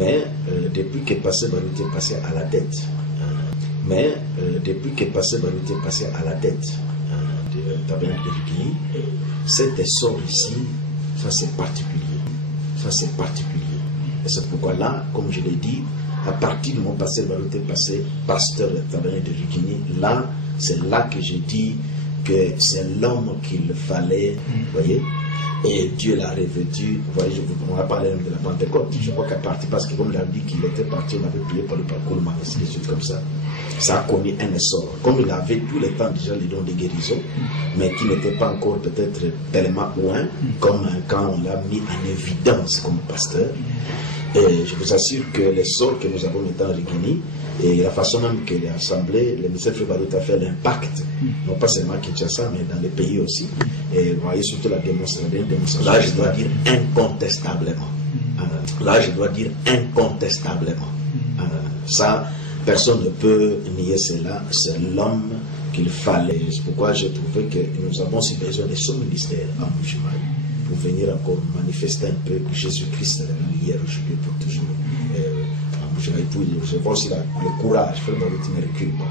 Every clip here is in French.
Mais depuis que Pasteur Baruti est passé à la tête, de Tabernacle de Rikini, cet essor ici, ça c'est particulier. Et c'est pourquoi là, comme je l'ai dit, à partir de mon Pasteur Baruti est passé pasteur de Tabernacle de Rikini, là, c'est là que j'ai dit que c'est l'homme qu'il fallait, voyez. Et Dieu l'a revêtu. Vous voyez, on va parler de la Pentecôte. Je crois qu'à partir, parce que comme il a dit qu'il était parti, on avait prié pour le parcours, des choses comme ça. Ça a connu un essor. Comme il avait tous les temps déjà les dons de guérison, mais qui n'était pas encore peut-être tellement loin, comme quand on l'a mis en évidence comme pasteur. Et je vous assure que l'essor que nous avons mis dans Rikini, et la façon même que l'Assemblée, le ministère Frère Baruti a fait l'impact, non pas seulement à Kinshasa, mais dans les pays aussi. Et vous voyez surtout la démonstration. Là, je dois dire incontestablement. Ça, personne ne peut nier cela. C'est l'homme qu'il fallait. C'est pourquoi j'ai trouvé que nous avons aussi besoin de son ministère à Mbujimayi pour venir encore manifester un peu Jésus-Christ hier, aujourd'hui, pour toujours. Je vois aussi le courage, Frère Baruti ne recule pas.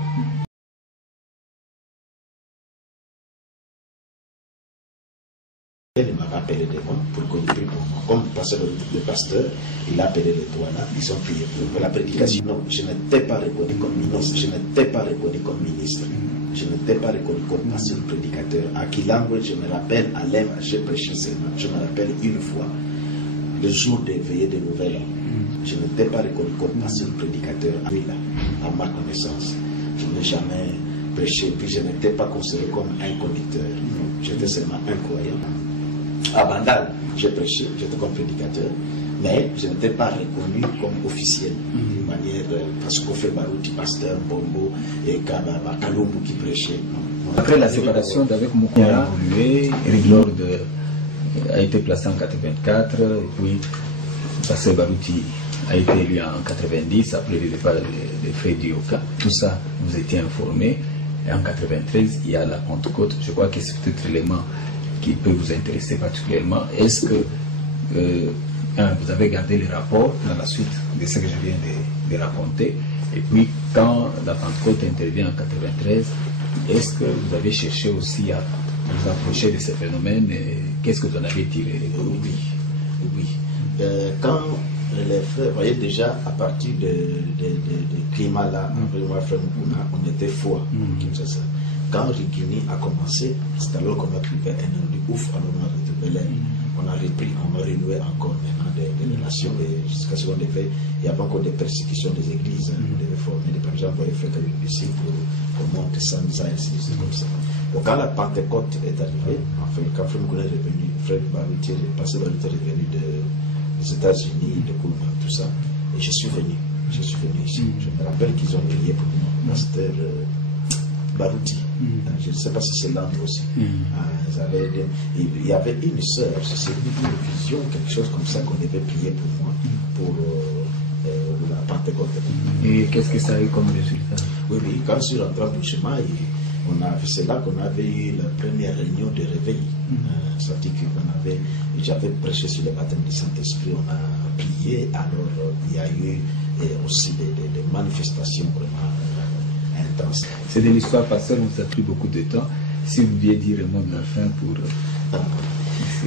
Il m'a appelé devant pour qu'on prie pour moi. Comme le pasteur, il a appelé les doigts là, ils ont prié pour la prédication. Non, je n'étais pas reconnu comme ministre, je n'étais pas reconnu comme ministre, je n'étais pas reconnu comme pasteur prédicateur. À Kilango, je me rappelle, à l'Ève, j'ai prêché seulement, je me rappelle une fois, le jour des veillées de Nouvel An. Je n'étais pas reconnu comme pasteur prédicateur à ma connaissance. Je n'ai jamais prêché, puis je n'étais pas considéré comme un conducteur. J'étais seulement un croyant. À Bandal, j'ai prêché, j'étais comme prédicateur, mais je n'étais pas reconnu comme officiel d'une manière, parce qu'on fait Baruti, pasteur, Bombo et Kalumbu qui prêchait. Après la séparation d'avec Moukoua a évolué, Eric Lord a été placé en 84, et puis pasteur Baruti a été élu en 90, après le départ de Freddy Oka. Tout ça, vous étiez informé. Et en 93, il y a la Pentecôte. Je crois que c'est peut-être l'élément qui peut vous intéresser particulièrement. Est-ce que vous avez gardé les rapports dans la suite de ce que je viens de raconter? Et puis, quand la Pentecôte intervient en 93, est-ce que vous avez cherché aussi à vous approcher de ces phénomènes? Qu'est-ce que vous en avez tiré? Oui. Quand les frères, vous voyez déjà, à partir de climat là, après moi, frère Mukuna, on était faux. Quand Rikini a commencé, c'est alors qu'on a trouvé un an de ouf, alors on a retrouvé on a repris, on a renoué encore maintenant des relations, jusqu'à ce qu'on devait, il y avait encore des persécutions des églises, on devait former des gens, on voyait faire comme ici pour monter ça, nous a ainsi, c'est comme ça. Donc quand la Pentecôte est arrivée, enfin, quand Frère Mukuna est revenu, Frère Baruti, le pasteur Baruti est revenu des États-Unis, de Koulman, tout ça, et je suis venu ici. Je me rappelle qu'ils ont prié pour moi, pasteur Baruti. Je ne sais pas si c'est l'âme aussi. Il y avait une sœur, c'est une vision, quelque chose comme ça qu'on devait prier pour moi, pour la Pentecôte. Et qu'est-ce que ça a eu comme résultat? Oui, quand je suis rentré au chemin, c'est là qu'on avait eu la première réunion de réveil. Ça veut dire que j'avais prêché sur le baptême du Saint-Esprit, on a prié, alors il y a eu aussi des manifestations vraiment intenses. C'est de l'histoire, pasteur, on vous a pris beaucoup de temps. Si vous deviez dire le mot de la fin pour...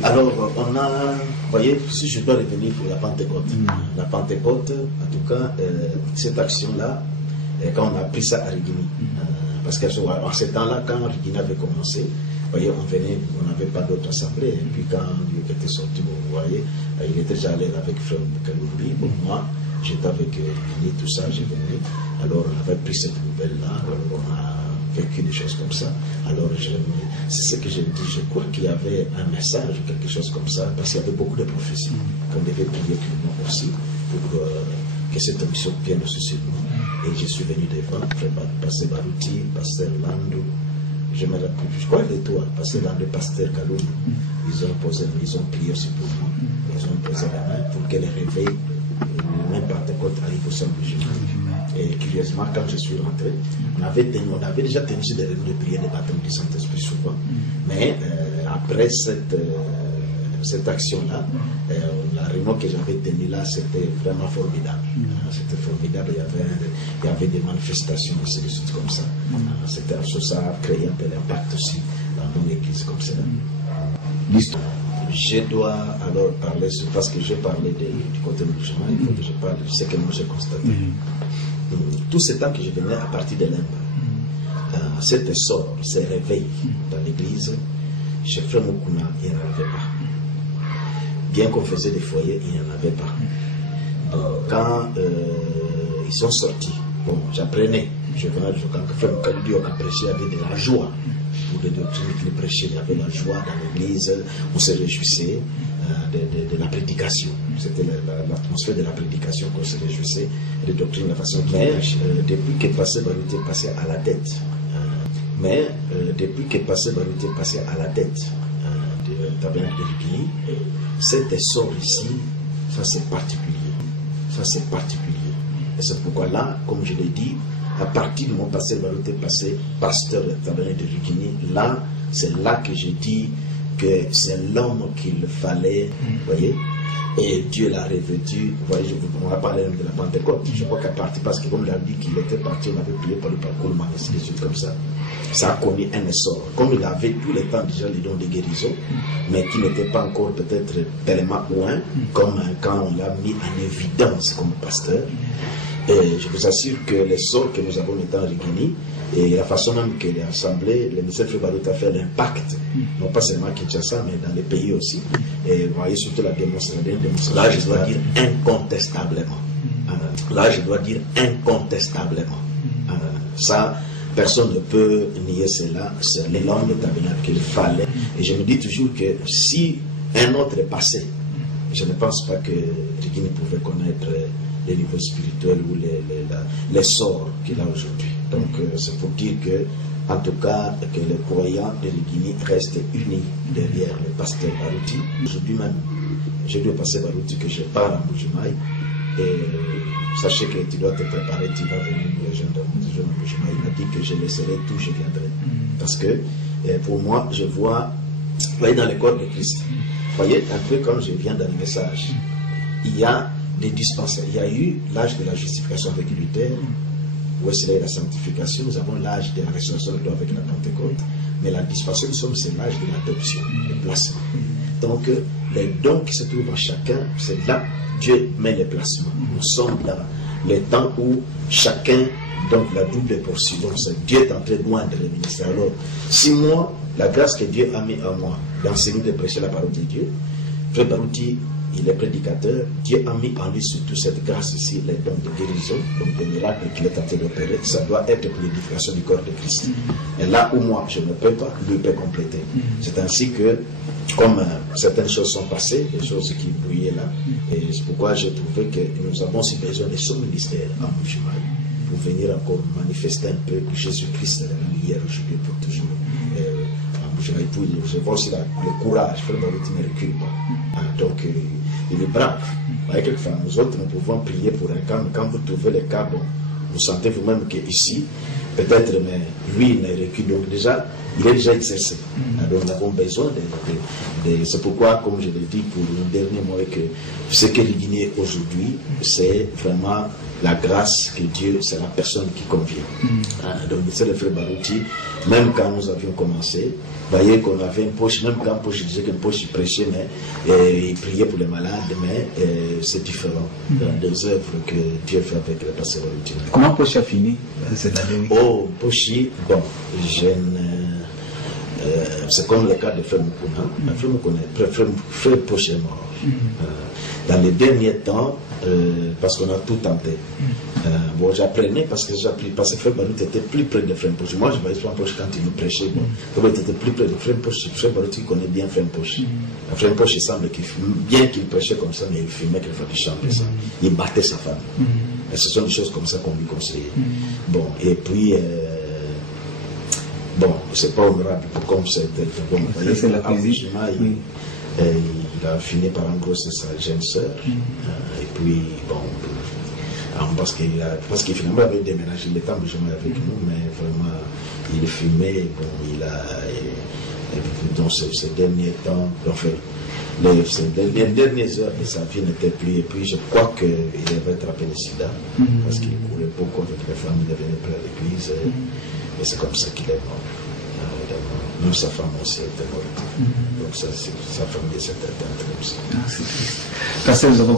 Alors, on a, vous voyez, si je dois revenir pour la Pentecôte. La Pentecôte, en tout cas, cette action-là, quand on a pris ça à Rikini, parce qu'en ce temps-là, quand Rikini avait commencé, vous voyez, on n'avait pas d'autre assemblée. Et puis quand Dieu était sorti, vous voyez, il était déjà allé avec Frère Kalumbi. Bon, moi, j'étais avec Rikini, tout ça, j'ai venu. Alors, on avait pris cette nouvelle-là, alors on a vécu des choses comme ça. Alors, c'est ce que je me dis, je crois qu'il y avait un message ou quelque chose comme ça, parce qu'il y avait beaucoup de prophéties qu'on devait prier pour nous aussi, pour que cette mission vienne aussi sur nous. Et je suis venu devant, pasteur Baruti, pasteur Lando, je me rappelle, je crois que toi, pasteur Lando, pasteur Kalumbu, ils ont prié aussi pour moi. Ils ont posé la main pour que le réveil, même Pentecôte arrive au sein du jour. Et curieusement, quand je suis rentré, on avait déjà tenu des réunions de prière, des baptêmes du Saint-Esprit souvent. Mais après cette, vous voyez, cette mission, qui est aussi pour moi, parce qu'il y avait beaucoup de prophéties qu'on devait prier pour nous aussi, pour que cette action-là, la réunion que j'avais tenue là, c'était vraiment formidable. C'était formidable, il y avait des manifestations et des choses comme ça. Ça a créé un peu l'impact aussi dans mon église comme ça. Je dois alors parler, parce que j'ai parlé du côté musulman, il faut que je parle de ce que moi j'ai constaté. Tout ce temps que je venais à partir de l'Inde, cet essor, ce réveil dans l'église, chez Frère Mukuna, il n'y en avait pas. Bien qu'on faisait des foyers, il n'y en avait pas. Donc, quand ils sont sortis, bon, j'apprenais, quand Frère Mukuna a prêché, il y avait de la joie. Pour les doctrines qu'il prêchait, il y avait la joie dans l'église, on se réjouissait de la prédication. C'était l'atmosphère de la prédication qu'on se réjouissait, des doctrines de la façon. Mais depuis que Pasteur Baruti est passé à la tête, de tabernacle de Rigini, cet essor ici, ça c'est particulier. Ça c'est particulier. Et c'est pourquoi là, comme je l'ai dit, à partir de mon Pasteur Baruti passé pasteur de tabernacle de Rigini, là, c'est là que j'ai dit que c'est l'homme qu'il fallait, vous voyez, et Dieu l'a revêtu. Vous voyez, on va parler de la Pentecôte. Je crois qu'à partir, parce que comme il a dit qu'il était parti, on avait prié pour le parcours, des choses comme ça. Ça a connu un essor. Comme il avait tout le temps déjà les dons de guérison, mais qui n'était pas encore peut-être tellement loin, comme quand on l'a mis en évidence comme pasteur. Et je vous assure que l'essor que nous avons mis en Rigini, et la façon même que l'Assemblée, le ministère Frère Baruti a fait l'impact, non pas seulement à Kinshasa, mais dans les pays aussi. Et vous voyez surtout la démonstration. Là, je dois dire incontestablement. Ça, personne ne peut nier cela. C'est l'élan de tabernacle qu'il fallait. Et je me dis toujours que si un autre est passé, je ne pense pas que Rigini pouvait connaître les niveaux spirituels ou les sorts qu'il a aujourd'hui. Donc c'est pour dire que, en tout cas, que les croyants de Rigini restent unis derrière le pasteur Baruti. Aujourd'hui même, j'ai dit au pasteur Baruti que je pars à Mbujimaï, et sachez que tu dois te préparer, tu vas venir me rejoindre à Mbujimaï. Il a dit que je laisserai tout, je viendrai. Parce que pour moi, je vois, vous voyez, dans le corps de Christ, vous voyez, un peu comme je viens dans le message, il y a des dispensaires. Il y a eu l'âge de la justification avec Luther, Wesley la sanctification, nous avons l'âge de la restauration avec la Pentecôte, mais la dispensation, c'est l'âge de l'adoption, le placement. Donc, les dons qui se trouvent en chacun, c'est là Dieu met les placements. Nous sommes dans les temps où chacun, donc la double portion, donc Dieu est en train de moindre le ministère. Alors, si moi, la grâce que Dieu a mis en moi, d'enseigner, de prêcher la parole de Dieu, Frère Baruti, il est prédicateur, Dieu a mis en lui surtout cette grâce ici, les dons de guérison, donc des miracles qu'il est en train d'opérer, ça doit être pour l'édification du corps de Christ. Et là où moi je ne peux pas, lui peut compléter. C'est ainsi que, comme certaines choses sont passées, des choses qui brouillaient là, et c'est pourquoi j'ai trouvé que nous avons aussi besoin de son ministère en Mbujimaï, pour venir encore manifester un peu que Jésus-Christ est la même hier, aujourd'hui, pour toujours. Et puis je vois aussi le courage, Frère Baruti ne recule pas. Donc il est brave. Vous voyez, quelquefois, nous autres, nous pouvons prier pour un cas, mais quand vous trouvez le cas, bon, vous sentez vous-même qu'ici, peut-être, mais lui, il ne recule. Donc déjà, il est déjà exercé. Alors nous avons besoin de c'est pourquoi, comme je l'ai dit pour le dernier mois, que ce que Rigini est aujourd'hui, c'est vraiment la grâce que Dieu, c'est la personne qui convient. Donc, c'est le Frère Baruti, même quand nous avions commencé, vous voyez qu'on avait une poche, même quand je disais qu'une poche il prêchait, mais il priait pour les malades, mais c'est différent des œuvres que Dieu fait avec le pasteur Baruti. Comment Poche a fini cette année? Oh, Poche, bon, c'est comme le cas de Frère Mukuna. Frère Mukuna, Frère Poche est mort. Dans les derniers temps, parce qu'on a tout tenté. Bon, j'apprenais parce que Frère Baruti était plus près de Frère Poche. Moi, je voyais Frère Poche quand il nous prêchait. Bon, Frère Baruti était plus près de Frère Poche. Frère Baruti connaît bien Frère Poche. Frère Poche, il semble bien qu'il prêchait comme ça, mais il filmait qu'il fallait chanter ça. Il battait sa femme. Et ce sont des choses comme ça qu'on lui conseillait. Bon, et puis, bon, c'est pas honorable comme c'était. Bon, c'est la cuisine. Il a fini par engrosser sa jeune sœur. Et puis, bon, Parce que finalement, il avait déménagé, il était en jamais avec nous, mais vraiment, il fumait, bon, dans ces derniers temps, enfin, les dernières heures de sa vie n'étaient plus, et puis je crois qu'il avait attrapé le sida, parce qu'il courait beaucoup avec les femmes, il devenait plus à l'église, et c'est comme ça qu'il est mort. Même sa femme aussi était morte. Donc sa famille s'est éteinte comme ça. C'est triste. Pasteur, nous avons